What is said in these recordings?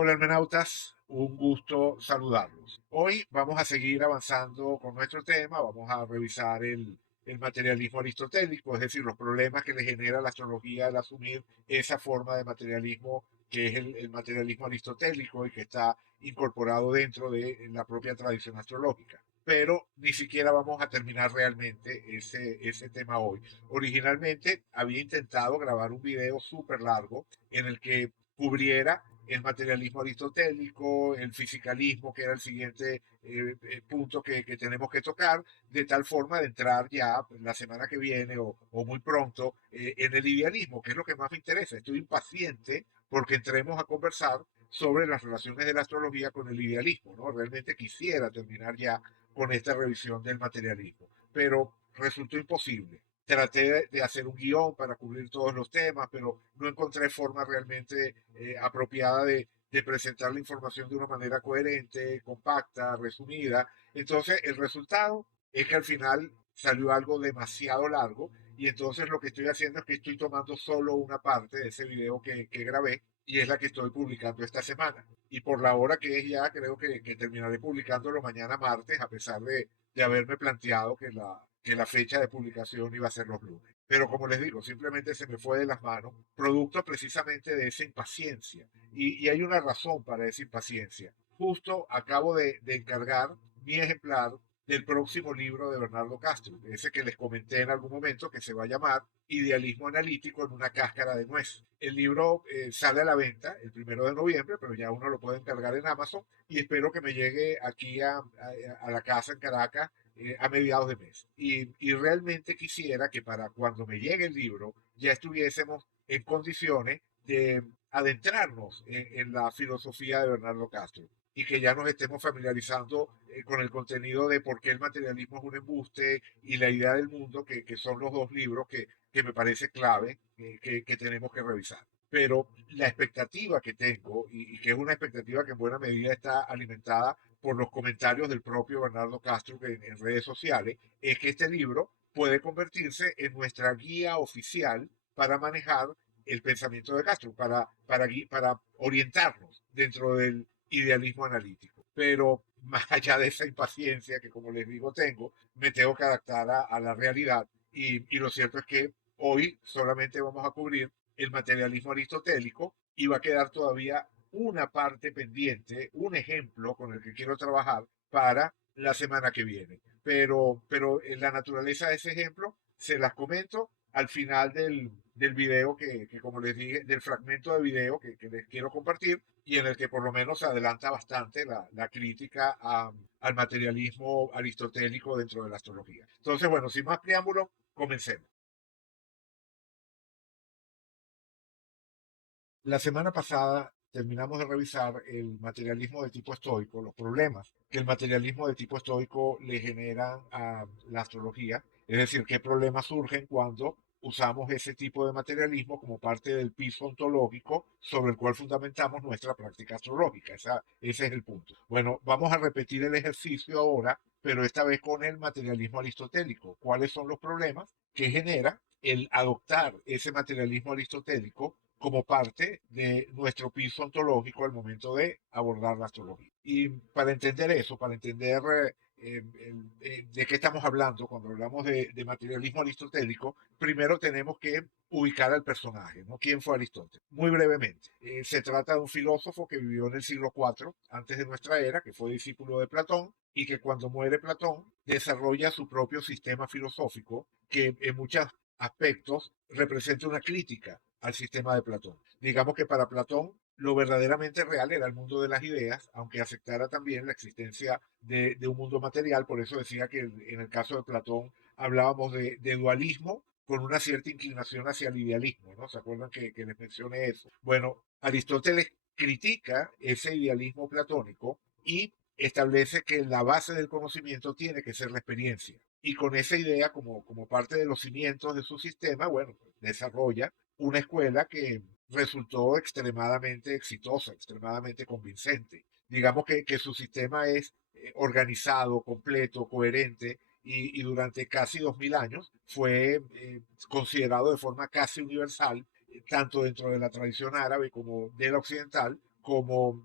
Hola hermenautas, un gusto saludarlos. Hoy vamos a seguir avanzando con nuestro tema, vamos a revisar el materialismo aristotélico, es decir, los problemas que le genera la astrología al asumir esa forma de materialismo que es el materialismo aristotélico y que está incorporado dentro de la propia tradición astrológica. Pero ni siquiera vamos a terminar realmente ese tema hoy. Originalmente había intentado grabar un video súper largo en el que cubriera el materialismo aristotélico, el fisicalismo, que era el siguiente punto que tenemos que tocar, de tal forma de entrar ya la semana que viene o muy pronto en el idealismo, que es lo que más me interesa. Estoy impaciente porque entremos a conversar sobre las relaciones de la astrología con el idealismo, ¿no? Realmente quisiera terminar ya con esta revisión del materialismo, pero resultó imposible. Traté de hacer un guión para cubrir todos los temas, pero no encontré forma realmente apropiada de presentar la información de una manera coherente, compacta, resumida. Entonces, el resultado es que al final salió algo demasiado largo y entonces lo que estoy haciendo es que estoy tomando solo una parte de ese video que grabé y es la que estoy publicando esta semana. Y por la hora que es ya, creo que terminaré publicándolo mañana martes, a pesar de haberme planteado que la fecha de publicación iba a ser los lunes. Pero como les digo, simplemente se me fue de las manos, producto precisamente de esa impaciencia. Y hay una razón para esa impaciencia. Justo acabo de encargar mi ejemplar del próximo libro de Bernardo Castro, ese que les comenté en algún momento, que se va a llamar Idealismo Analítico en una cáscara de nuez. El libro sale a la venta el 1 de noviembre, pero ya uno lo puede encargar en Amazon y espero que me llegue aquí a la casa en Caracas a mediados de mes. Y realmente quisiera que para cuando me llegue el libro ya estuviésemos en condiciones de adentrarnos en la filosofía de Bernardo Castro y que ya nos estemos familiarizando con el contenido de por qué el materialismo es un embuste y la idea del mundo, que son los dos libros que me parece clave que tenemos que revisar. Pero la expectativa que tengo, y que es una expectativa que en buena medida está alimentada por los comentarios del propio Bernardo Castro en redes sociales, es que este libro puede convertirse en nuestra guía oficial para manejar el pensamiento de Castro, para orientarnos dentro del idealismo analítico. Pero más allá de esa impaciencia que, como les digo, tengo, me tengo que adaptar a la realidad. Y lo cierto es que hoy solamente vamos a cubrir el materialismo aristotélico y va a quedar todavía una parte pendiente, un ejemplo con el que quiero trabajar para la semana que viene. Pero en la naturaleza de ese ejemplo se las comento al final del video como les dije, del fragmento de video que les quiero compartir y en el que por lo menos se adelanta bastante la crítica al materialismo aristotélico dentro de la astrología. Entonces, bueno, sin más preámbulo, comencemos. La semana pasada terminamos de revisar el materialismo de tipo estoico, los problemas que el materialismo de tipo estoico le generan a la astrología, es decir, qué problemas surgen cuando usamos ese tipo de materialismo como parte del piso ontológico sobre el cual fundamentamos nuestra práctica astrológica. Ese es el punto. Bueno, vamos a repetir el ejercicio ahora, pero esta vez con el materialismo aristotélico. ¿Cuáles son los problemas que genera el adoptar ese materialismo aristotélico como parte de nuestro piso ontológico al momento de abordar la astrología? Y para entender eso, para entender de qué estamos hablando cuando hablamos de materialismo aristotélico, primero tenemos que ubicar al personaje, ¿no? ¿Quién fue Aristóteles? Muy brevemente, se trata de un filósofo que vivió en el siglo IV antes de nuestra era, que fue discípulo de Platón y que cuando muere Platón desarrolla su propio sistema filosófico que en muchos aspectos representa una crítica al sistema de Platón. Digamos que para Platón lo verdaderamente real era el mundo de las ideas, aunque aceptara también la existencia de un mundo material. Por eso decía que en el caso de Platón hablábamos de dualismo con una cierta inclinación hacia el idealismo, ¿no? ¿Se acuerdan que les mencioné eso? Bueno, Aristóteles critica ese idealismo platónico y establece que la base del conocimiento tiene que ser la experiencia. Y con esa idea, como parte de los cimientos de su sistema, bueno, desarrolla una escuela que resultó extremadamente exitosa, extremadamente convincente. Digamos que su sistema es organizado, completo, coherente, y durante casi 2000 años fue considerado de forma casi universal, tanto dentro de la tradición árabe como de la occidental, como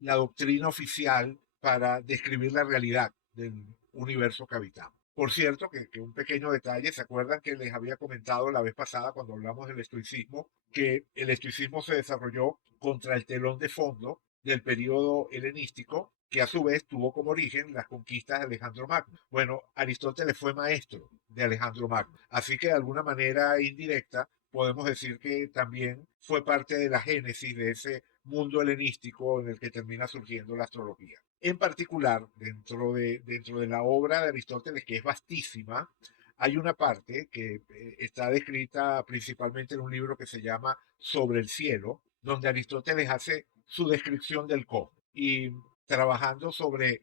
la doctrina oficial para describir la realidad del universo que habitamos. Por cierto, que un pequeño detalle, ¿se acuerdan que les había comentado la vez pasada cuando hablamos del estoicismo, que el estoicismo se desarrolló contra el telón de fondo del periodo helenístico, que a su vez tuvo como origen las conquistas de Alejandro Magno? Bueno, Aristóteles fue maestro de Alejandro Magno, así que de alguna manera indirecta podemos decir que también fue parte de la génesis de ese mundo helenístico en el que termina surgiendo la astrología. En particular, dentro de la obra de Aristóteles, que es vastísima, hay una parte que está descrita principalmente en un libro que se llama Sobre el cielo, donde Aristóteles hace su descripción del cosmos y trabajando sobre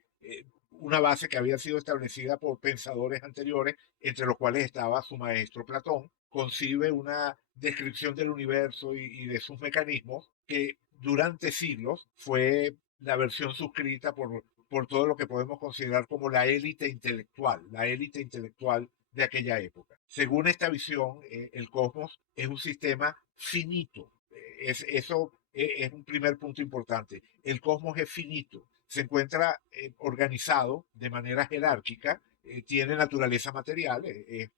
una base que había sido establecida por pensadores anteriores, entre los cuales estaba su maestro Platón, concibe una descripción del universo y de sus mecanismos que durante siglos fue la versión suscrita por todo lo que podemos considerar como la élite intelectual de aquella época. Según esta visión, el cosmos es un sistema finito. Eso es un primer punto importante. El cosmos es finito, se encuentra organizado de manera jerárquica, tiene naturaleza material,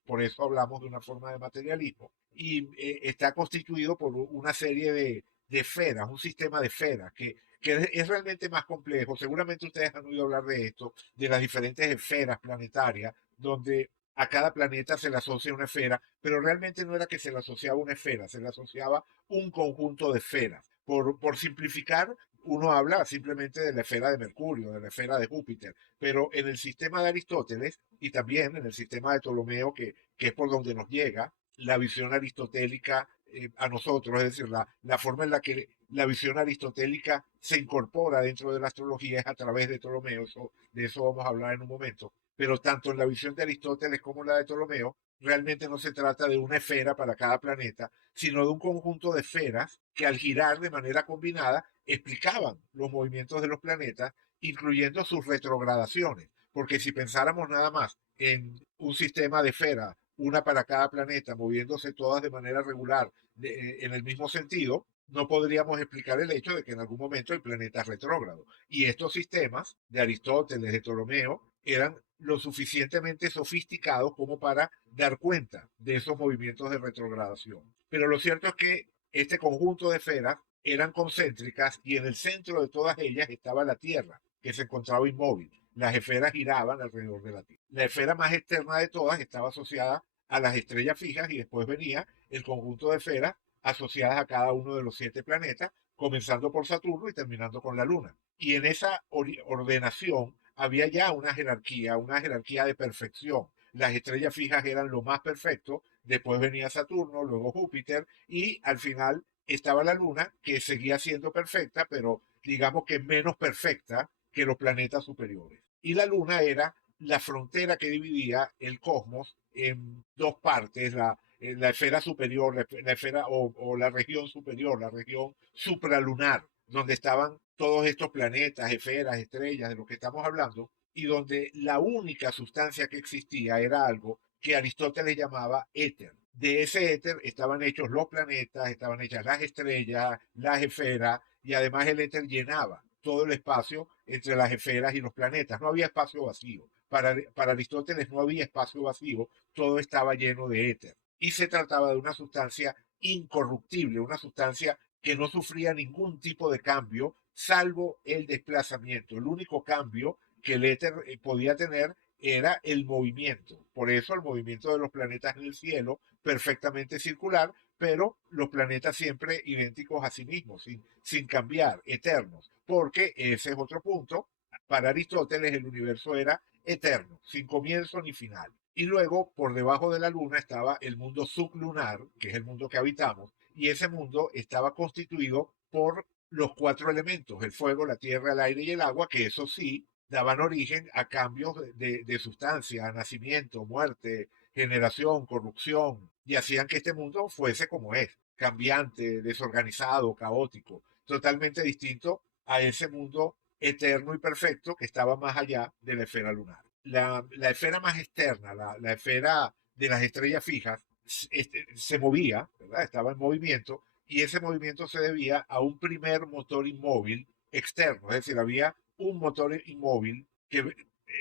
por eso hablamos de una forma de materialismo, y está constituido por una serie de esferas, un sistema de esferas que es realmente más complejo. Seguramente ustedes han oído hablar de esto, de las diferentes esferas planetarias, donde a cada planeta se le asocia una esfera, pero realmente no era que se le asociaba una esfera, se le asociaba un conjunto de esferas. Por simplificar, uno habla simplemente de la esfera de Mercurio, de la esfera de Júpiter, pero en el sistema de Aristóteles y también en el sistema de Ptolomeo, que es por donde nos llega la visión aristotélica a nosotros, es decir, la forma en la que la visión aristotélica se incorpora dentro de la astrología es a través de Ptolomeo, de eso vamos a hablar en un momento, pero tanto en la visión de Aristóteles como en la de Ptolomeo, realmente no se trata de una esfera para cada planeta, sino de un conjunto de esferas que al girar de manera combinada explicaban los movimientos de los planetas, incluyendo sus retrogradaciones. Porque si pensáramos nada más en un sistema de esferas, una para cada planeta, moviéndose todas de manera regular en el mismo sentido, no podríamos explicar el hecho de que en algún momento el planeta es retrógrado. Y estos sistemas de Aristóteles, de Ptolomeo, eran lo suficientemente sofisticados como para dar cuenta de esos movimientos de retrogradación. Pero lo cierto es que este conjunto de esferas eran concéntricas y en el centro de todas ellas estaba la Tierra, que se encontraba inmóvil. Las esferas giraban alrededor de la Tierra. La esfera más externa de todas estaba asociada a las estrellas fijas y después venía el conjunto de esferas asociadas a cada uno de los 7 planetas, comenzando por Saturno y terminando con la Luna. Y en esa ordenación había ya una jerarquía de perfección. Las estrellas fijas eran lo más perfecto, después venía Saturno, luego Júpiter y al final estaba la Luna, que seguía siendo perfecta, pero digamos que menos perfecta que los planetas superiores. Y la Luna era la frontera que dividía el cosmos en dos partes, la esfera superior, la esfera o la región superior, la región supralunar, donde estaban todos estos planetas, esferas, estrellas, de lo que estamos hablando, y donde la única sustancia que existía era algo que Aristóteles llamaba éter. De ese éter estaban hechos los planetas, estaban hechas las estrellas, las esferas, y además el éter llenaba todo el espacio entre las esferas y los planetas. No había espacio vacío. Para Aristóteles no había espacio vacío, todo estaba lleno de éter. Y se trataba de una sustancia incorruptible, una sustancia que no sufría ningún tipo de cambio, salvo el desplazamiento. El único cambio que el éter podía tener era el movimiento. Por eso el movimiento de los planetas en el cielo, perfectamente circular, pero los planetas siempre idénticos a sí mismos, sin cambiar, eternos. Porque ese es otro punto. Para Aristóteles el universo era eterno, sin comienzo ni final. Y luego, por debajo de la luna, estaba el mundo sublunar, que es el mundo que habitamos, y ese mundo estaba constituido por los 4 elementos, el fuego, la tierra, el aire y el agua, que eso sí daban origen a cambios de sustancia, a nacimiento, muerte, generación, corrupción, y hacían que este mundo fuese como es, cambiante, desorganizado, caótico, totalmente distinto a ese mundo eterno y perfecto que estaba más allá de la esfera lunar. La esfera más externa, la esfera de las estrellas fijas, se movía, ¿verdad? Estaba en movimiento, y ese movimiento se debía a un primer motor inmóvil externo, es decir, había un motor inmóvil que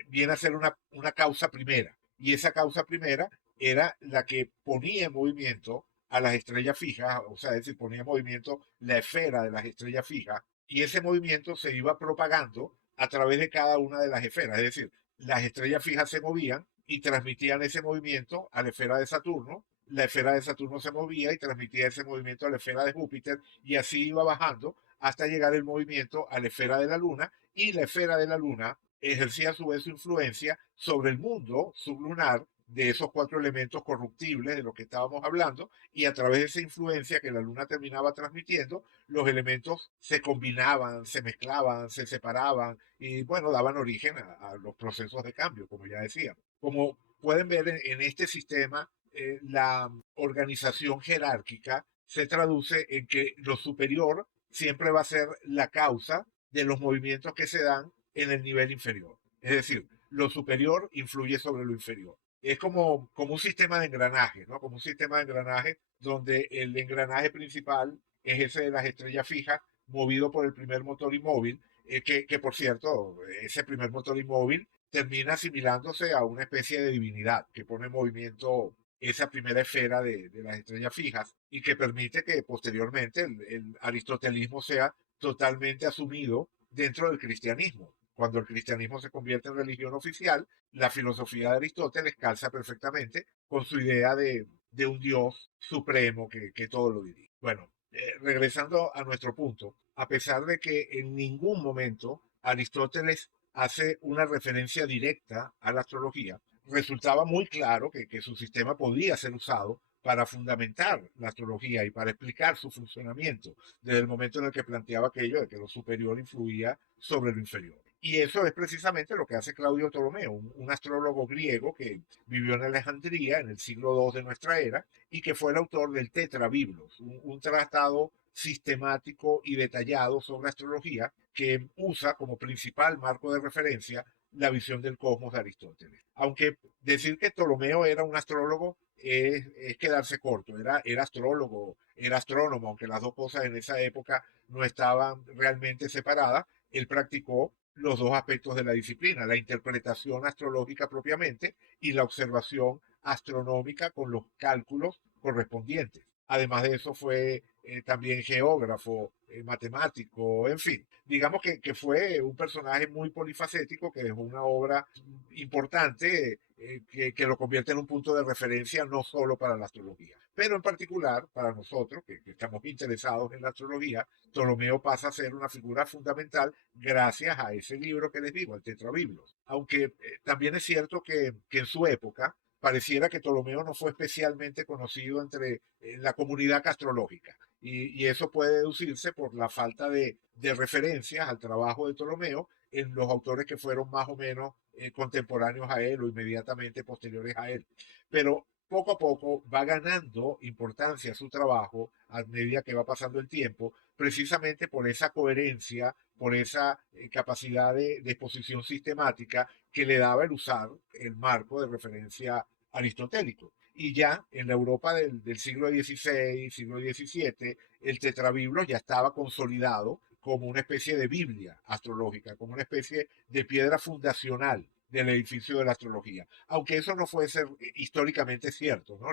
viene a ser una causa primera, y esa causa primera era la que ponía en movimiento a las estrellas fijas, o sea, es decir, ponía en movimiento la esfera de las estrellas fijas, y ese movimiento se iba propagando a través de cada una de las esferas, es decir, las estrellas fijas se movían y transmitían ese movimiento a la esfera de Saturno, la esfera de Saturno se movía y transmitía ese movimiento a la esfera de Júpiter, y así iba bajando hasta llegar el movimiento a la esfera de la Luna, y la esfera de la Luna ejercía a su vez su influencia sobre el mundo sublunar de esos cuatro elementos corruptibles de los que estábamos hablando, y a través de esa influencia que la Luna terminaba transmitiendo, los elementos se combinaban, se mezclaban, se separaban y bueno, daban origen a los procesos de cambio, como ya decía. Como pueden ver en este sistema, la organización jerárquica se traduce en que lo superior siempre va a ser la causa de los movimientos que se dan en el nivel inferior. Es decir, lo superior influye sobre lo inferior. Es como un sistema de engranaje, ¿no? Como un sistema de engranaje donde el engranaje principal es ese de las estrellas fijas, movido por el primer motor inmóvil, que por cierto, ese primer motor inmóvil termina asimilándose a una especie de divinidad que pone en movimiento esa primera esfera de las estrellas fijas y que permite que posteriormente el aristotelismo sea totalmente asumido dentro del cristianismo. Cuando el cristianismo se convierte en religión oficial, la filosofía de Aristóteles calza perfectamente con su idea de un Dios supremo que todo lo dirige. Bueno, regresando a nuestro punto, a pesar de que en ningún momento Aristóteles hace una referencia directa a la astrología, resultaba muy claro que su sistema podía ser usado para fundamentar la astrología y para explicar su funcionamiento, desde el momento en el que planteaba aquello de que lo superior influía sobre lo inferior. Y eso es precisamente lo que hace Claudio Ptolomeo, un astrólogo griego que vivió en Alejandría en el siglo II de nuestra era y que fue el autor del Tetrabiblos, un tratado sistemático y detallado sobre astrología que usa como principal marco de referencia la visión del cosmos de Aristóteles. Aunque decir que Ptolomeo era un astrólogo es quedarse corto, era astrólogo, era astrónomo, aunque las dos cosas en esa época no estaban realmente separadas, él practicó los dos aspectos de la disciplina, la interpretación astrológica propiamente y la observación astronómica con los cálculos correspondientes. Además de eso fue también geógrafo, matemático, en fin. Digamos que fue un personaje muy polifacético que dejó una obra importante que lo convierte en un punto de referencia no solo para la astrología, pero en particular para nosotros que estamos interesados en la astrología. Ptolomeo pasa a ser una figura fundamental gracias a ese libro que les digo, el Tetrabiblos. Aunque también es cierto que en su época pareciera que Ptolomeo no fue especialmente conocido entre la comunidad astrológica. Y eso puede deducirse por la falta de referencias al trabajo de Ptolomeo en los autores que fueron más o menos contemporáneos a él o inmediatamente posteriores a él. Pero poco a poco va ganando importancia su trabajo a medida que va pasando el tiempo, precisamente por esa coherencia, por esa capacidad de exposición sistemática que le daba el usar el marco de referencia aristotélico. Y ya en la Europa del siglo XVI, siglo XVII, el tetrabiblos ya estaba consolidado como una especie de Biblia astrológica, como una especie de piedra fundacional del edificio de la astrología. Aunque eso no fue ser históricamente cierto, ¿no?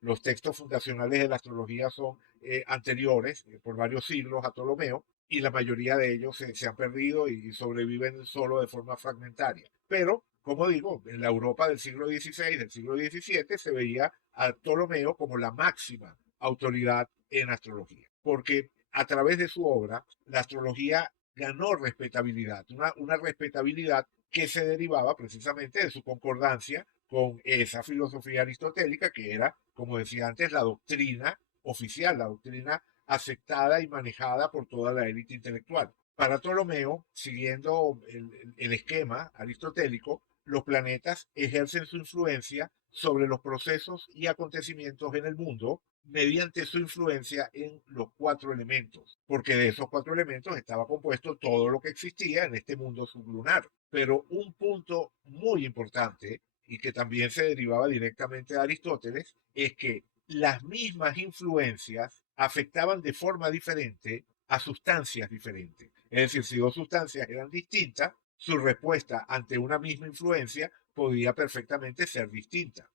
Los textos fundacionales de la astrología son anteriores por varios siglos a Ptolomeo, y la mayoría de ellos se han perdido y sobreviven solo de forma fragmentaria. Pero, como digo, en la Europa del siglo XVI, del siglo XVII, se veía a Ptolomeo como la máxima autoridad en astrología, porque a través de su obra, la astrología ganó respetabilidad, una respetabilidad que se derivaba precisamente de su concordancia con esa filosofía aristotélica que era, como decía antes, la doctrina oficial, la doctrina aceptada y manejada por toda la élite intelectual. Para Ptolomeo, siguiendo el esquema aristotélico, los planetas ejercen su influencia sobre los procesos y acontecimientos en el mundo mediante su influencia en los cuatro elementos, porque de esos cuatro elementos estaba compuesto todo lo que existía en este mundo sublunar. Pero un punto muy importante y que también se derivaba directamente de Aristóteles es que las mismas influencias afectaban de forma diferente a sustancias diferentes. Es decir, si dos sustancias eran distintas, su respuesta ante una misma influencia podía perfectamente ser distinta.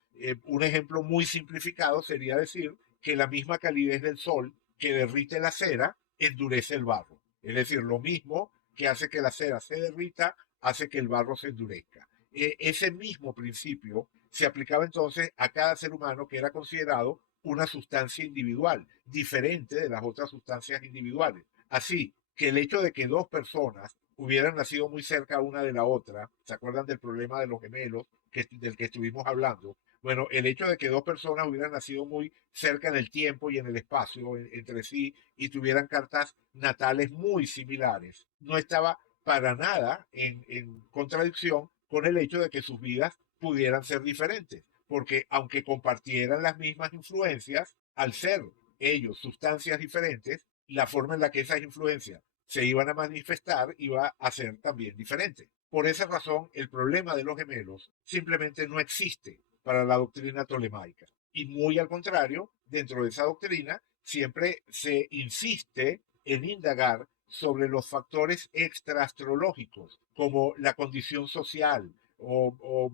Un ejemplo muy simplificado sería decir que la misma calidez del sol que derrite la cera endurece el barro. Es decir, lo mismo que hace que la cera se derrita, hace que el barro se endurezca. Ese mismo principio se aplicaba entonces a cada ser humano que era considerado una sustancia individual, diferente de las otras sustancias individuales. Así que el hecho de que dos personas hubieran nacido muy cerca una de la otra, ¿se acuerdan del problema de los gemelos del que estuvimos hablando? Bueno, el hecho de que dos personas hubieran nacido muy cerca en el tiempo y en el espacio entre sí y tuvieran cartas natales muy similares, no estaba para nada en contradicción con el hecho de que sus vidas pudieran ser diferentes, porque aunque compartieran las mismas influencias, al ser ellos sustancias diferentes, la forma en la que esas influencias se iban a manifestar iba a ser también diferente. Por esa razón, el problema de los gemelos simplemente no existe para la doctrina tolemaica. Y muy al contrario, dentro de esa doctrina siempre se insiste en indagar sobre los factores extraastrológicos, como la condición social o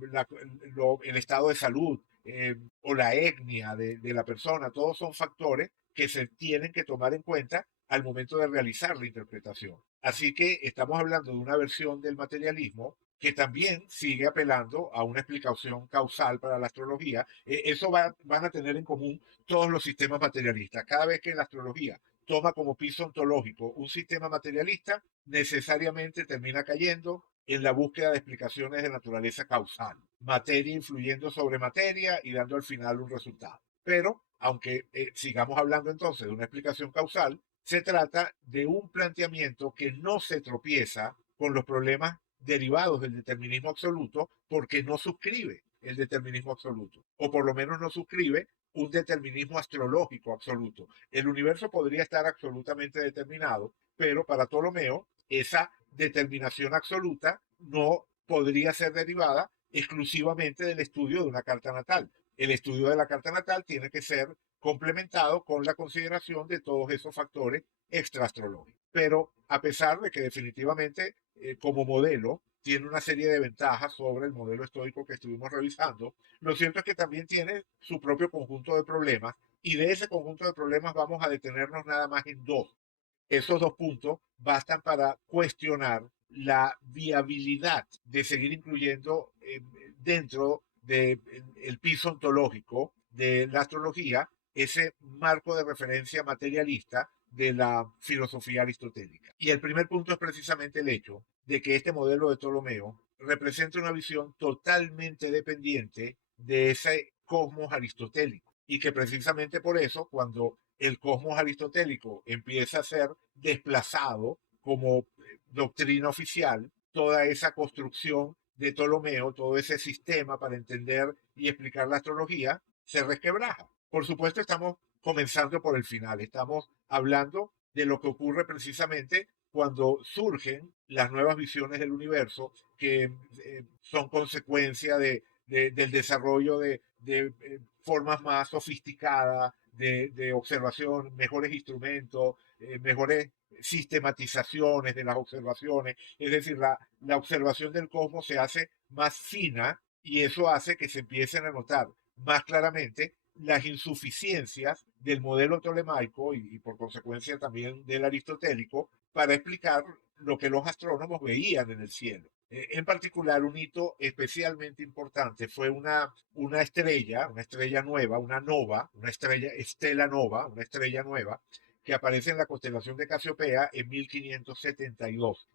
el estado de salud o la etnia de la persona. Todos son factores que se tienen que tomar en cuenta al momento de realizar la interpretación. Así que estamos hablando de una versión del materialismo que también sigue apelando a una explicación causal para la astrología. Eso van a tener en común todos los sistemas materialistas. Cada vez que la astrología toma como piso ontológico un sistema materialista, necesariamente termina cayendo en la búsqueda de explicaciones de naturaleza causal, materia influyendo sobre materia y dando al final un resultado. Pero, aunque sigamos hablando entonces de una explicación causal, se trata de un planteamiento que no se tropieza con los problemas derivados del determinismo absoluto porque no suscribe el determinismo absoluto, o por lo menos no suscribe un determinismo astrológico absoluto. El universo podría estar absolutamente determinado, pero para Ptolomeo esa determinación absoluta no podría ser derivada exclusivamente del estudio de una carta natal. El estudio de la carta natal tiene que ser complementado con la consideración de todos esos factores extraastrológicos. Pero a pesar de que definitivamente como modelo tiene una serie de ventajas sobre el modelo estoico que estuvimos revisando, lo cierto es que también tiene su propio conjunto de problemas y de ese conjunto de problemas vamos a detenernos nada más en dos. Esos dos puntos bastan para cuestionar la viabilidad de seguir incluyendo dentro del piso ontológico de la astrología ese marco de referencia materialista de la filosofía aristotélica. Y el primer punto es precisamente el hecho de que este modelo de Ptolomeo representa una visión totalmente dependiente de ese cosmos aristotélico y que precisamente por eso cuando el cosmos aristotélico empieza a ser desplazado como doctrina oficial, toda esa construcción de Ptolomeo, todo ese sistema para entender y explicar la astrología, se resquebraja. Por supuesto, estamos comenzando por el final, estamos hablando de lo que ocurre precisamente cuando surgen las nuevas visiones del universo que son consecuencia del desarrollo de formas más sofisticadas de observación, mejores instrumentos, mejores sistematizaciones de las observaciones. Es decir, la observación del cosmos se hace más fina y eso hace que se empiecen a notar más claramente las insuficiencias del modelo tolemaico y por consecuencia también del aristotélico para explicar lo que los astrónomos veían en el cielo. En particular, un hito especialmente importante fue una estrella nueva, una nova, una estrella, estela nova, una estrella nueva, que aparece en la constelación de Casiopea en 1572.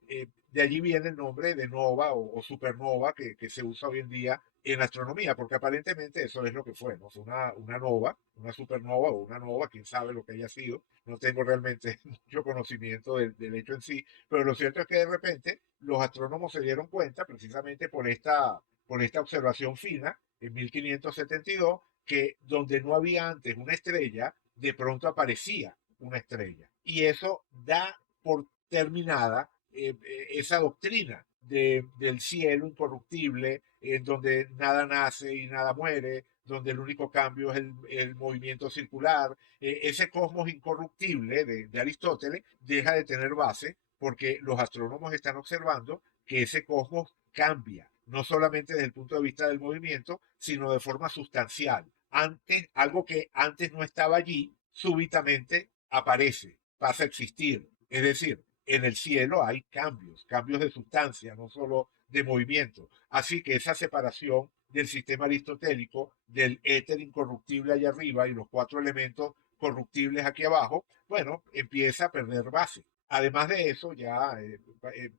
De allí viene el nombre de nova o supernova que se usa hoy en día en astronomía, porque aparentemente eso es lo que fue, ¿no? Fue una nova, una supernova o una nova, quién sabe lo que haya sido. No tengo realmente mucho conocimiento del hecho en sí, pero lo cierto es que de repente los astrónomos se dieron cuenta, precisamente por esta observación fina, en 1572, que donde no había antes una estrella, de pronto aparecía una estrella. Y eso da por terminada esa doctrina del cielo incorruptible, en donde nada nace y nada muere, donde el único cambio es el movimiento circular. Ese cosmos incorruptible de Aristóteles deja de tener base porque los astrónomos están observando que ese cosmos cambia, no solamente desde el punto de vista del movimiento, sino de forma sustancial. Antes, algo que antes no estaba allí, súbitamente aparece, pasa a existir. Es decir, en el cielo hay cambios, cambios de sustancia, no solo de movimiento. Así que esa separación del sistema aristotélico, del éter incorruptible allá arriba y los cuatro elementos corruptibles aquí abajo, bueno, empieza a perder base. Además de eso, ya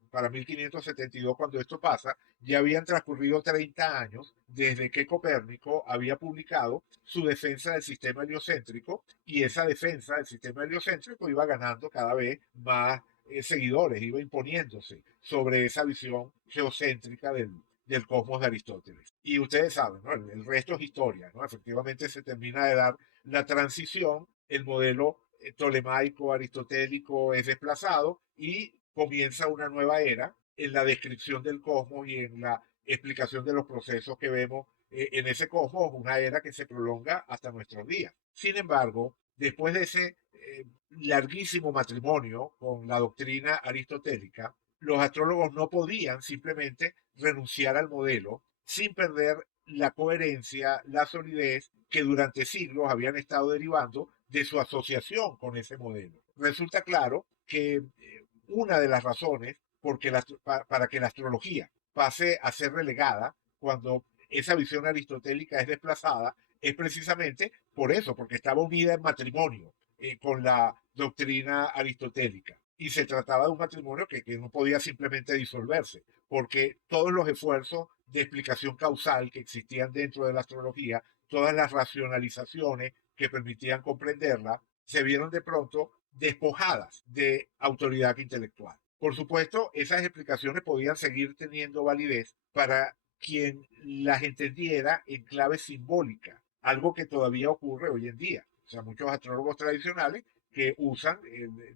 para 1572, cuando esto pasa, ya habían transcurrido 30 años desde que Copérnico había publicado su defensa del sistema heliocéntrico, y esa defensa del sistema heliocéntrico iba ganando cada vez más seguidores, iba imponiéndose sobre esa visión geocéntrica del cosmos de Aristóteles. Y ustedes saben, ¿no? El resto es historia, ¿no? Efectivamente se termina de dar la transición, el modelo tolemaico aristotélico es desplazado y comienza una nueva era en la descripción del cosmos y en la explicación de los procesos que vemos en ese cosmos, una era que se prolonga hasta nuestros días. Sin embargo, después de ese larguísimo matrimonio con la doctrina aristotélica, los astrólogos no podían simplemente renunciar al modelo sin perder la coherencia, la solidez que durante siglos habían estado derivando de su asociación con ese modelo. Resulta claro que una de las razones para que la astrología pase a ser relegada cuando esa visión aristotélica es desplazada es precisamente por eso, porque estaba unida en matrimonio con la doctrina aristotélica. Y se trataba de un matrimonio que no podía simplemente disolverse, porque todos los esfuerzos de explicación causal que existían dentro de la astrología, todas las racionalizaciones que permitían comprenderla, se vieron de pronto despojadas de autoridad intelectual. Por supuesto, esas explicaciones podían seguir teniendo validez para quien las entendiera en clave simbólica, algo que todavía ocurre hoy en día. O sea, muchos astrólogos tradicionales que usan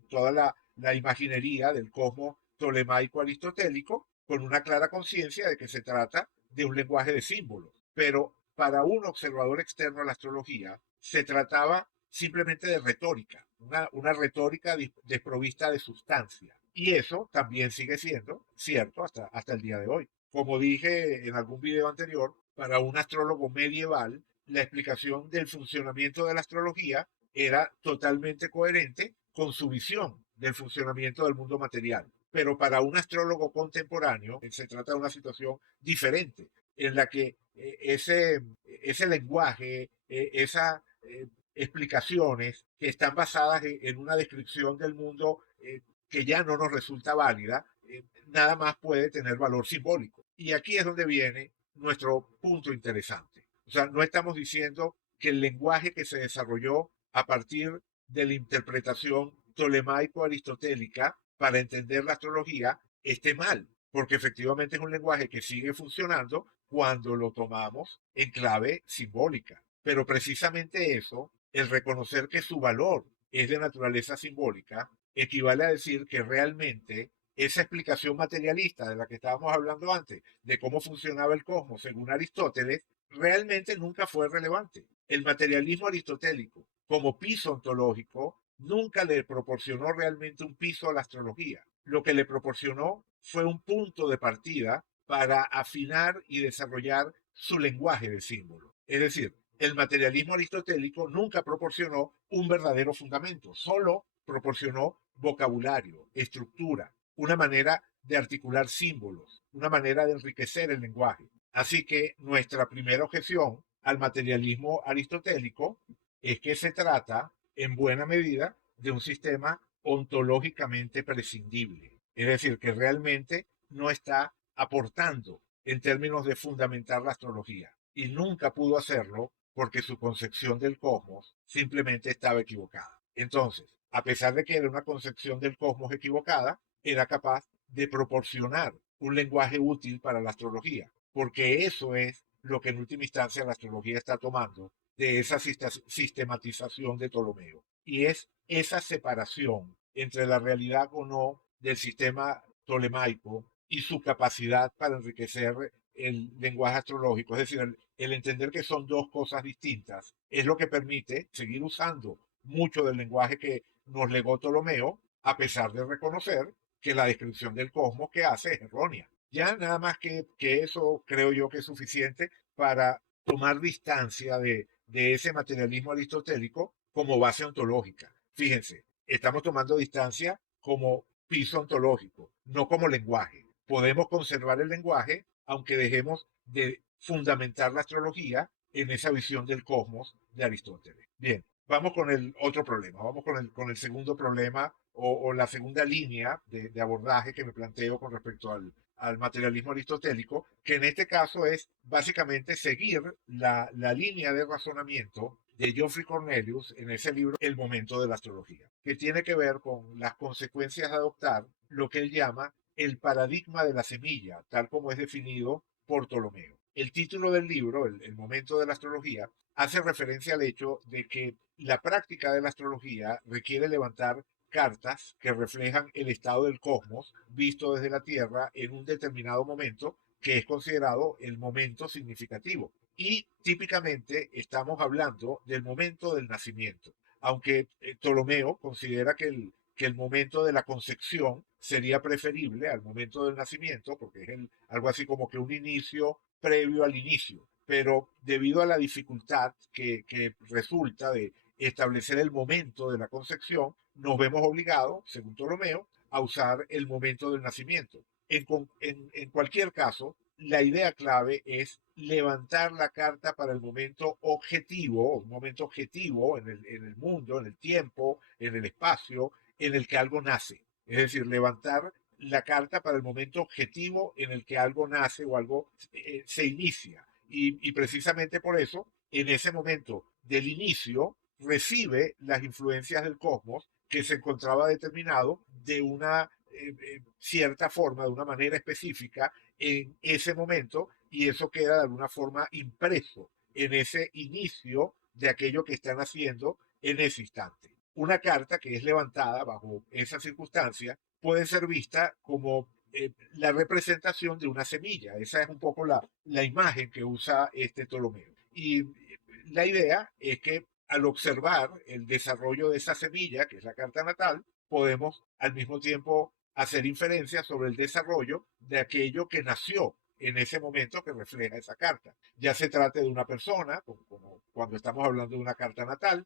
toda la imaginería del cosmos tolemaico aristotélico con una clara conciencia de que se trata de un lenguaje de símbolos. Pero para un observador externo a la astrología se trataba simplemente de retórica, una retórica desprovista de sustancia. Y eso también sigue siendo cierto hasta el día de hoy. Como dije en algún video anterior, para un astrólogo medieval, la explicación del funcionamiento de la astrología era totalmente coherente con su visión del funcionamiento del mundo material. Pero para un astrólogo contemporáneo se trata de una situación diferente, en la que ese lenguaje, esas explicaciones que están basadas en una descripción del mundo que ya no nos resulta válida, nada más puede tener valor simbólico. Y aquí es donde viene nuestro punto interesante. O sea, no estamos diciendo que el lenguaje que se desarrolló a partir de la interpretación tolemaico-aristotélica para entender la astrología esté mal, porque efectivamente es un lenguaje que sigue funcionando cuando lo tomamos en clave simbólica. Pero precisamente eso, el reconocer que su valor es de naturaleza simbólica, equivale a decir que realmente esa explicación materialista de la que estábamos hablando antes, de cómo funcionaba el cosmos según Aristóteles, realmente nunca fue relevante. El materialismo aristotélico, como piso ontológico, nunca le proporcionó realmente un piso a la astrología. Lo que le proporcionó fue un punto de partida para afinar y desarrollar su lenguaje de símbolos. Es decir, el materialismo aristotélico nunca proporcionó un verdadero fundamento, solo proporcionó vocabulario, estructura, una manera de articular símbolos, una manera de enriquecer el lenguaje. Así que nuestra primera objeción al materialismo aristotélico es que se trata, en buena medida, de un sistema ontológicamente prescindible. Es decir, que realmente no está aportando en términos de fundamentar la astrología. Y nunca pudo hacerlo porque su concepción del cosmos simplemente estaba equivocada. Entonces, a pesar de que era una concepción del cosmos equivocada, era capaz de proporcionar un lenguaje útil para la astrología, porque eso es lo que en última instancia la astrología está tomando de esa sistematización de Ptolomeo. Y es esa separación entre la realidad o no del sistema tolemaico y su capacidad para enriquecer el lenguaje astrológico, es decir, el entender que son dos cosas distintas, es lo que permite seguir usando mucho del lenguaje que nos legó Ptolomeo, a pesar de reconocer que la descripción del cosmos que hace es errónea. Ya nada más que eso creo yo que es suficiente para tomar distancia de ese materialismo aristotélico como base ontológica. Fíjense, estamos tomando distancia como piso ontológico, no como lenguaje. Podemos conservar el lenguaje aunque dejemos de fundamentar la astrología en esa visión del cosmos de Aristóteles. Bien, vamos con el otro problema, vamos con el segundo problema o la segunda línea de abordaje que me planteo con respecto al materialismo aristotélico, que en este caso es básicamente seguir la línea de razonamiento de Geoffrey Cornelius en ese libro El momento de la astrología, que tiene que ver con las consecuencias de adoptar lo que él llama el paradigma de la semilla, tal como es definido por Ptolomeo. El título del libro, el momento de la astrología, hace referencia al hecho de que la práctica de la astrología requiere levantar cartas que reflejan el estado del cosmos visto desde la Tierra en un determinado momento que es considerado el momento significativo. Y típicamente estamos hablando del momento del nacimiento, aunque Ptolomeo considera que el momento de la concepción sería preferible al momento del nacimiento, porque es algo así como que un inicio previo al inicio. Pero debido a la dificultad que resulta de establecer el momento de la concepción, nos vemos obligados, según Ptolomeo, a usar el momento del nacimiento. En cualquier caso, la idea clave es levantar la carta para el momento objetivo, un momento objetivo en el mundo, en el tiempo, en el espacio, en el que algo nace. Es decir, levantar la carta para el momento objetivo en el que algo nace o algo se inicia. Y precisamente por eso, en ese momento del inicio, recibe las influencias del cosmos que se encontraba determinado de una cierta forma, de una manera específica en ese momento, y eso queda de alguna forma impreso en ese inicio de aquello que están haciendo en ese instante. Una carta que es levantada bajo esa circunstancia puede ser vista como la representación de una semilla. Esa es un poco la imagen que usa este Ptolomeo. Y la idea es que al observar el desarrollo de esa semilla, que es la carta natal, podemos al mismo tiempo hacer inferencias sobre el desarrollo de aquello que nació en ese momento que refleja esa carta. Ya se trate de una persona, como cuando estamos hablando de una carta natal,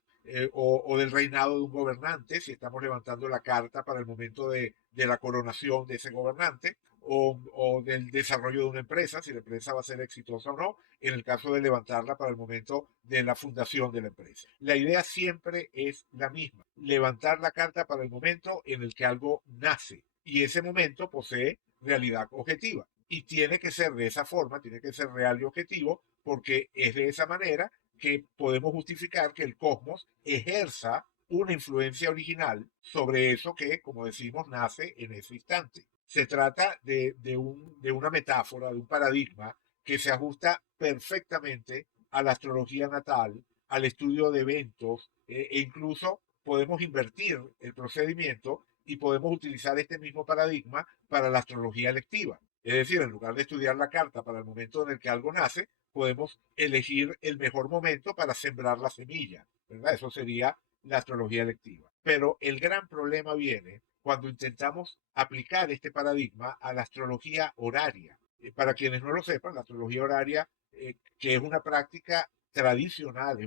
o del reinado de un gobernante, si estamos levantando la carta para el momento de la coronación de ese gobernante, o del desarrollo de una empresa, si la empresa va a ser exitosa o no, en el caso de levantarla para el momento de la fundación de la empresa. La idea siempre es la misma, levantar la carta para el momento en el que algo nace y ese momento posee realidad objetiva. Y tiene que ser de esa forma, tiene que ser real y objetivo, porque es de esa manera que podemos justificar que el cosmos ejerza una influencia original sobre eso que, como decimos, nace en ese instante. Se trata de una metáfora, de un paradigma que se ajusta perfectamente a la astrología natal, al estudio de eventos, e incluso podemos invertir el procedimiento y podemos utilizar este mismo paradigma para la astrología electiva. Es decir, en lugar de estudiar la carta para el momento en el que algo nace, podemos elegir el mejor momento para sembrar la semilla, ¿verdad? Eso sería la astrología electiva. Pero el gran problema viene cuando intentamos aplicar este paradigma a la astrología horaria. Para quienes no lo sepan, la astrología horaria, que es una práctica tradicional,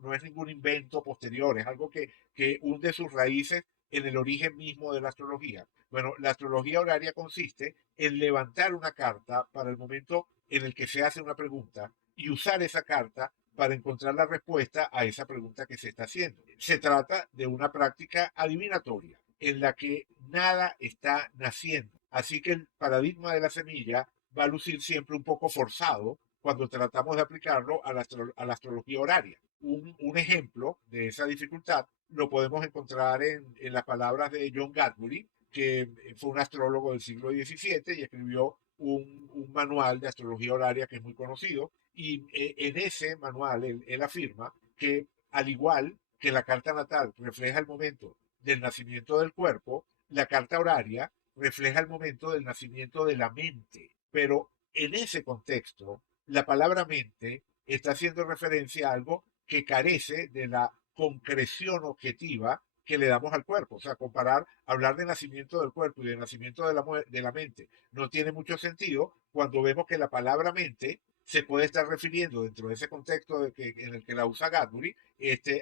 no es ningún invento posterior, es algo que hunde sus raíces en el origen mismo de la astrología. Bueno, la astrología horaria consiste en levantar una carta para el momento en el que se hace una pregunta y usar esa carta para encontrar la respuesta a esa pregunta que se está haciendo. Se trata de una práctica adivinatoria en la que nada está naciendo. Así que el paradigma de la semilla va a lucir siempre un poco forzado cuando tratamos de aplicarlo a la astrología horaria. Un ejemplo de esa dificultad lo podemos encontrar en las palabras de John Gadbury, que fue un astrólogo del siglo XVII y escribió un manual de astrología horaria que es muy conocido. Y en ese manual él afirma que al igual que la carta natal refleja el momento del nacimiento del cuerpo, la carta horaria refleja el momento del nacimiento de la mente. Pero en ese contexto, la palabra mente está haciendo referencia a algo que carece de la concreción objetiva que le damos al cuerpo. O sea, hablar de nacimiento del cuerpo y de nacimiento de la mente no tiene mucho sentido cuando vemos que la palabra mente se puede estar refiriendo dentro de ese contexto en el que la usa Gadbury,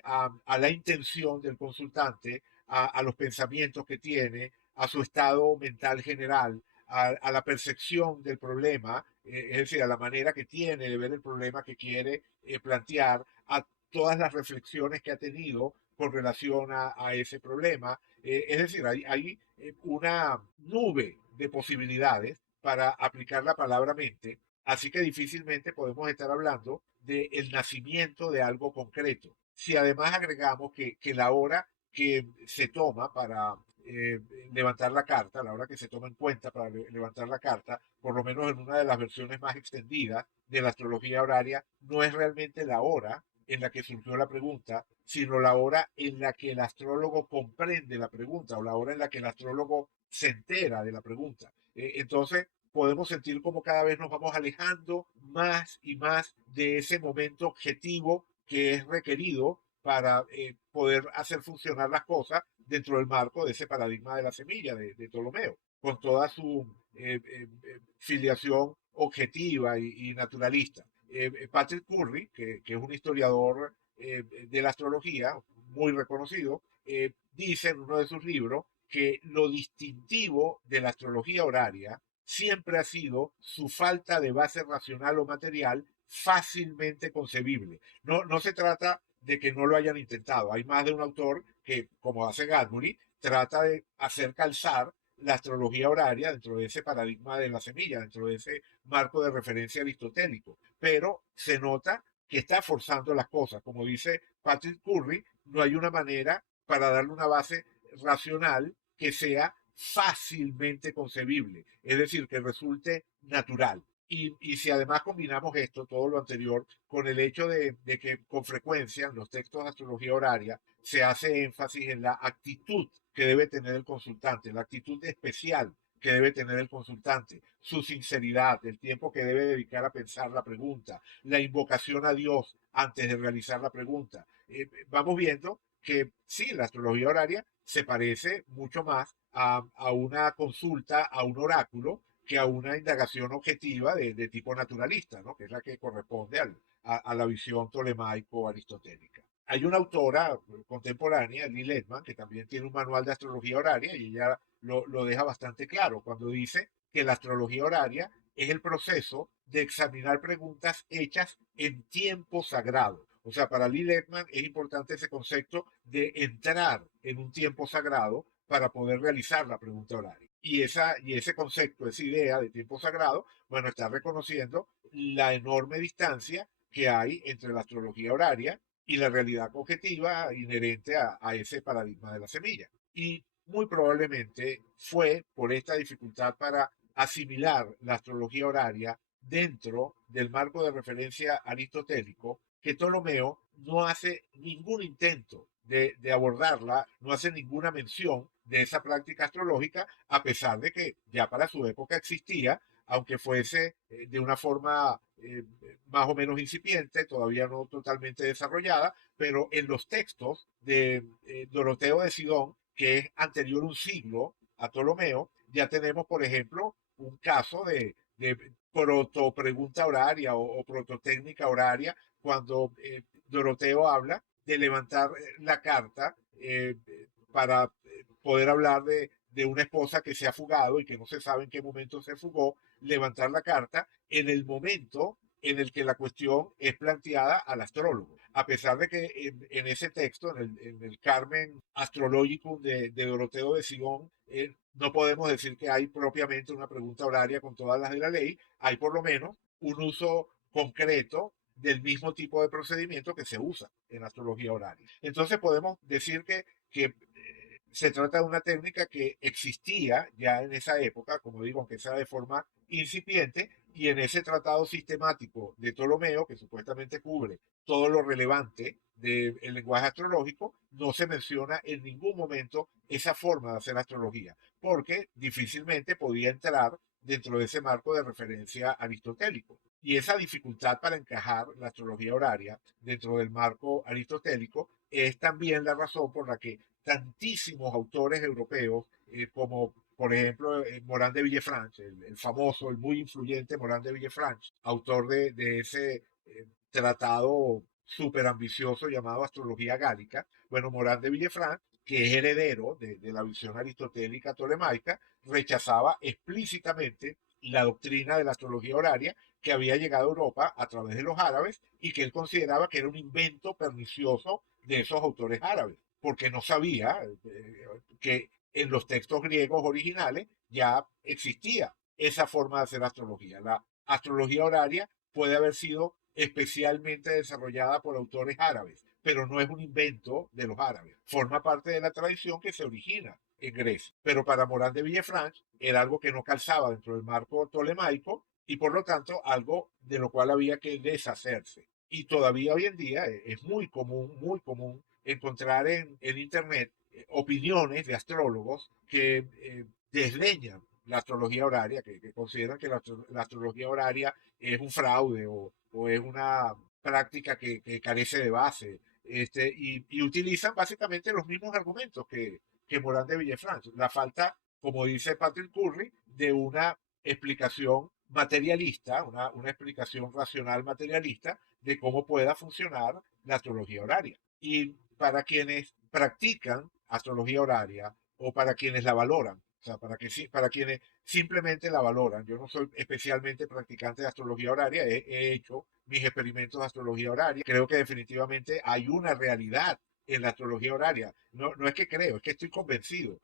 a la intención del consultante, a los pensamientos que tiene, a su estado mental general, a la percepción del problema, es decir, a la manera que tiene de ver el problema que quiere plantear, a todas las reflexiones que ha tenido con relación a ese problema. Es decir, hay una nube de posibilidades para aplicar la palabra mente, así que difícilmente podemos estar hablando del nacimiento de algo concreto. Si además agregamos que la hora que se toma para eh, levantar la carta, la hora que se toma en cuenta para levantar la carta, por lo menos en una de las versiones más extendidas de la astrología horaria, no es realmente la hora en la que surgió la pregunta, sino la hora en la que el astrólogo comprende la pregunta o la hora en la que el astrólogo se entera de la pregunta. Entonces, podemos sentir como cada vez nos vamos alejando más y más de ese momento objetivo que es requerido para poder hacer funcionar las cosas dentro del marco de ese paradigma de la semilla de Ptolomeo, con toda su filiación objetiva y naturalista. Patrick Curry, que es un historiador de la astrología muy reconocido, dice en uno de sus libros que lo distintivo de la astrología horaria siempre ha sido su falta de base racional o material fácilmente concebible. No se trata de que no lo hayan intentado. Hay más de un autor que, como hace Gadbury, trata de hacer calzar la astrología horaria dentro de ese paradigma de la semilla, dentro de ese marco de referencia aristotélico. Pero se nota que está forzando las cosas. Como dice Patrick Curry, no hay una manera para darle una base racional que sea fácilmente concebible, es decir, que resulte natural. Y si además combinamos esto, todo lo anterior, con el hecho de que con frecuencia en los textos de astrología horaria se hace énfasis en la actitud que debe tener el consultante, la actitud especial que debe tener el consultante, su sinceridad, el tiempo que debe dedicar a pensar la pregunta, la invocación a Dios antes de realizar la pregunta. Vamos viendo que sí, la astrología horaria se parece mucho más a una consulta, a un oráculo, que a una indagación objetiva de tipo naturalista, ¿no? Que es la que corresponde a la visión tolemaico-aristotélica. Hay una autora contemporánea, Lee Letman, que también tiene un manual de astrología horaria y ella lo deja bastante claro cuando dice que la astrología horaria es el proceso de examinar preguntas hechas en tiempo sagrado. O sea, para Lee Letman es importante ese concepto de entrar en un tiempo sagrado para poder realizar la pregunta horaria. Y ese concepto, esa idea de tiempo sagrado, bueno, está reconociendo la enorme distancia que hay entre la astrología horaria y la realidad objetiva inherente a ese paradigma de la semilla. Y muy probablemente fue por esta dificultad para asimilar la astrología horaria dentro del marco de referencia aristotélico que Ptolomeo no hace ningún intento de abordarla, no hace ninguna mención de esa práctica astrológica, a pesar de que ya para su época existía, aunque fuese de una forma más o menos incipiente, todavía no totalmente desarrollada, pero en los textos de Doroteo de Sidón, que es anterior un siglo a Ptolomeo, ya tenemos, por ejemplo, un caso de proto pregunta horaria o prototécnica horaria, cuando Doroteo habla de levantar la carta para poder hablar de una esposa que se ha fugado y que no se sabe en qué momento se fugó, levantar la carta en el momento en el que la cuestión es planteada al astrólogo. A pesar de que en ese texto, en el Carmen Astrologicum de Doroteo de Sidón, no podemos decir que hay propiamente una pregunta horaria con todas las de la ley, hay por lo menos un uso concreto del mismo tipo de procedimiento que se usa en astrología horaria. Entonces podemos decir que se trata de una técnica que existía ya en esa época, como digo, aunque sea de forma incipiente, y en ese tratado sistemático de Ptolomeo, que supuestamente cubre todo lo relevante del lenguaje astrológico, no se menciona en ningún momento esa forma de hacer astrología, porque difícilmente podía entrar dentro de ese marco de referencia aristotélico. Y esa dificultad para encajar la astrología horaria dentro del marco aristotélico es también la razón por la que tantísimos autores europeos, como por ejemplo Morán de Villefranche, el famoso, el muy influyente Morán de Villefranche, autor de ese tratado súper ambicioso llamado Astrología Gálica. Bueno, Morán de Villefranche, que es heredero de la visión aristotélica tolemaica, rechazaba explícitamente la doctrina de la astrología horaria que había llegado a Europa a través de los árabes y que él consideraba que era un invento pernicioso de esos autores árabes, porque no sabía que en los textos griegos originales ya existía esa forma de hacer astrología. La astrología horaria puede haber sido especialmente desarrollada por autores árabes, pero no es un invento de los árabes. Forma parte de la tradición que se origina en Grecia. Pero para Morán de Villefranche era algo que no calzaba dentro del marco tolemaico y por lo tanto algo de lo cual había que deshacerse. Y todavía hoy en día es muy común encontrar en Internet opiniones de astrólogos que desdeñan la astrología horaria, que consideran que la astrología horaria es un fraude o es una práctica que carece de base, y utilizan básicamente los mismos argumentos que Morán de Villefranche. La falta, como dice Patrick Curry, de una explicación materialista, una explicación racional materialista de cómo pueda funcionar la astrología horaria. Y para quienes practican astrología horaria o para quienes la valoran, o sea, para quienes simplemente la valoran. Yo no soy especialmente practicante de astrología horaria, he hecho mis experimentos de astrología horaria. Creo que definitivamente hay una realidad en la astrología horaria. No, no es que creo, es que estoy convencido.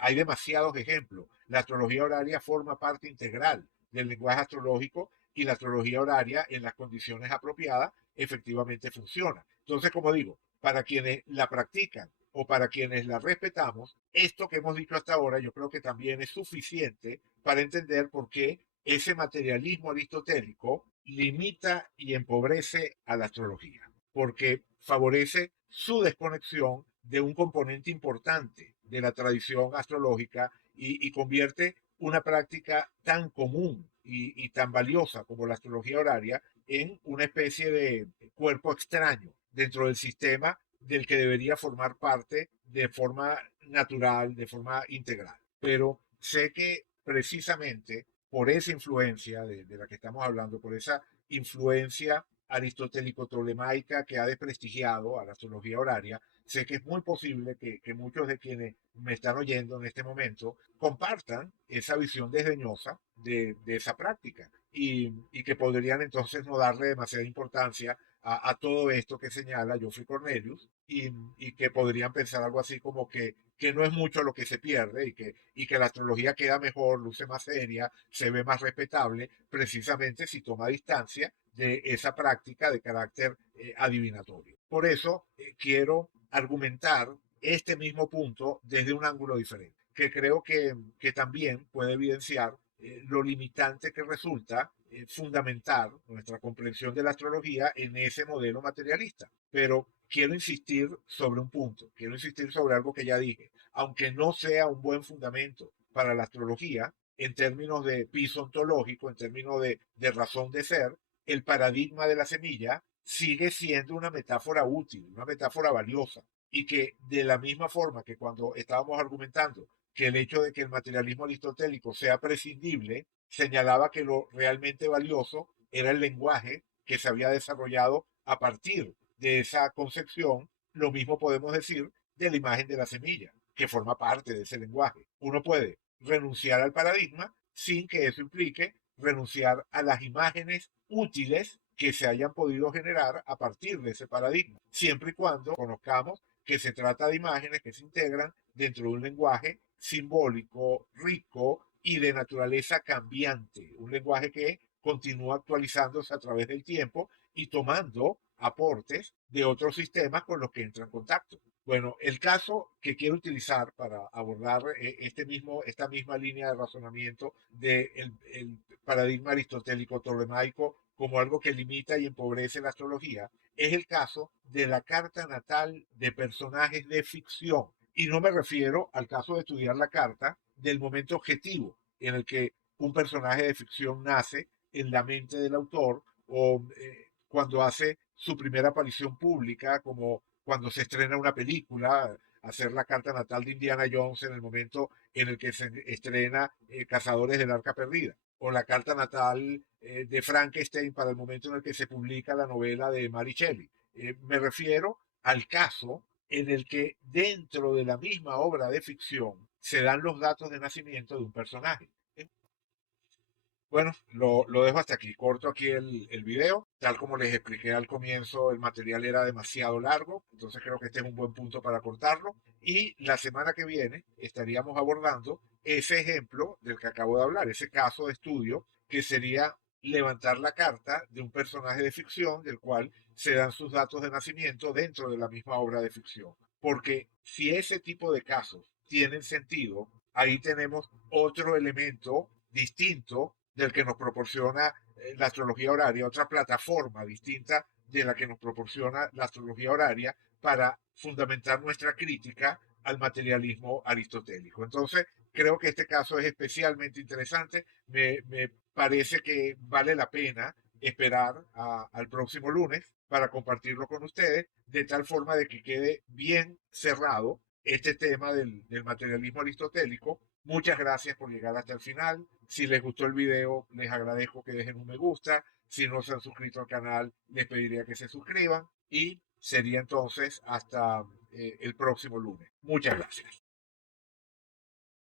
Hay demasiados ejemplos. La astrología horaria forma parte integral del lenguaje astrológico y la astrología horaria en las condiciones apropiadas efectivamente funciona. Entonces, como digo, para quienes la practican o para quienes la respetamos, esto que hemos dicho hasta ahora yo creo que también es suficiente para entender por qué ese materialismo aristotélico limita y empobrece a la astrología, porque favorece su desconexión de un componente importante de la tradición astrológica y convierte una práctica tan común y tan valiosa como la astrología horaria en una especie de cuerpo extraño dentro del sistema del que debería formar parte de forma natural, de forma integral. Pero sé que precisamente por esa influencia de la que estamos hablando, por esa influencia aristotélico-tolemaica que ha desprestigiado a la astrología horaria, sé que es muy posible que muchos de quienes me están oyendo en este momento compartan esa visión desdeñosa de esa práctica y que podrían entonces no darle demasiada importancia a todo esto que señala Geoffrey Cornelius y que podrían pensar algo así como que no es mucho lo que se pierde y que la astrología queda mejor, luce más seria, se ve más respetable, precisamente si toma distancia de esa práctica de carácter adivinatorio. Por eso quiero argumentar este mismo punto desde un ángulo diferente, que creo que también puede evidenciar lo limitante que resulta fundamentar nuestra comprensión de la astrología en ese modelo materialista. Pero quiero insistir sobre un punto, quiero insistir sobre algo que ya dije. Aunque no sea un buen fundamento para la astrología, en términos de piso ontológico, en términos de razón de ser, el paradigma de la semilla sigue siendo una metáfora útil, una metáfora valiosa, y que de la misma forma que cuando estábamos argumentando que el hecho de que el materialismo aristotélico sea prescindible, señalaba que lo realmente valioso era el lenguaje que se había desarrollado a partir de esa concepción, lo mismo podemos decir de la imagen de la semilla, que forma parte de ese lenguaje. Uno puede renunciar al paradigma sin que eso implique renunciar a las imágenes útiles que se hayan podido generar a partir de ese paradigma, siempre y cuando conozcamos que se trata de imágenes que se integran dentro de un lenguaje simbólico, rico y de naturaleza cambiante, un lenguaje que continúa actualizándose a través del tiempo y tomando aportes de otros sistemas con los que entra en contacto. Bueno, el caso que quiero utilizar para abordar esta misma línea de razonamiento del el paradigma aristotélico tolemaico como algo que limita y empobrece la astrología es el caso de la carta natal de personajes de ficción. Y no me refiero al caso de estudiar la carta del momento objetivo en el que un personaje de ficción nace en la mente del autor o cuando hace su primera aparición pública, como cuando se estrena una película, hacer la carta natal de Indiana Jones en el momento en el que se estrena Cazadores del Arca Perdida, o la carta natal de Frankenstein para el momento en el que se publica la novela de Mary Shelley. Me refiero al caso en el que dentro de la misma obra de ficción se dan los datos de nacimiento de un personaje. Bueno, lo dejo hasta aquí. Corto aquí el video. Tal como les expliqué al comienzo, el material era demasiado largo, entonces creo que este es un buen punto para cortarlo. Y la semana que viene estaríamos abordando ese ejemplo del que acabo de hablar, ese caso de estudio que sería levantar la carta de un personaje de ficción del cual se dan sus datos de nacimiento dentro de la misma obra de ficción. Porque si ese tipo de casos tienen sentido, ahí tenemos otro elemento distinto del que nos proporciona la astrología horaria, otra plataforma distinta de la que nos proporciona la astrología horaria para fundamentar nuestra crítica al materialismo aristotélico. Entonces, creo que este caso es especialmente interesante. Me parece que vale la pena esperar al próximo lunes para compartirlo con ustedes, de tal forma de que quede bien cerrado este tema del materialismo aristotélico. Muchas gracias por llegar hasta el final. Si les gustó el video, les agradezco que dejen un me gusta. Si no se han suscrito al canal, les pediría que se suscriban. Y sería entonces hasta el próximo lunes. Muchas gracias.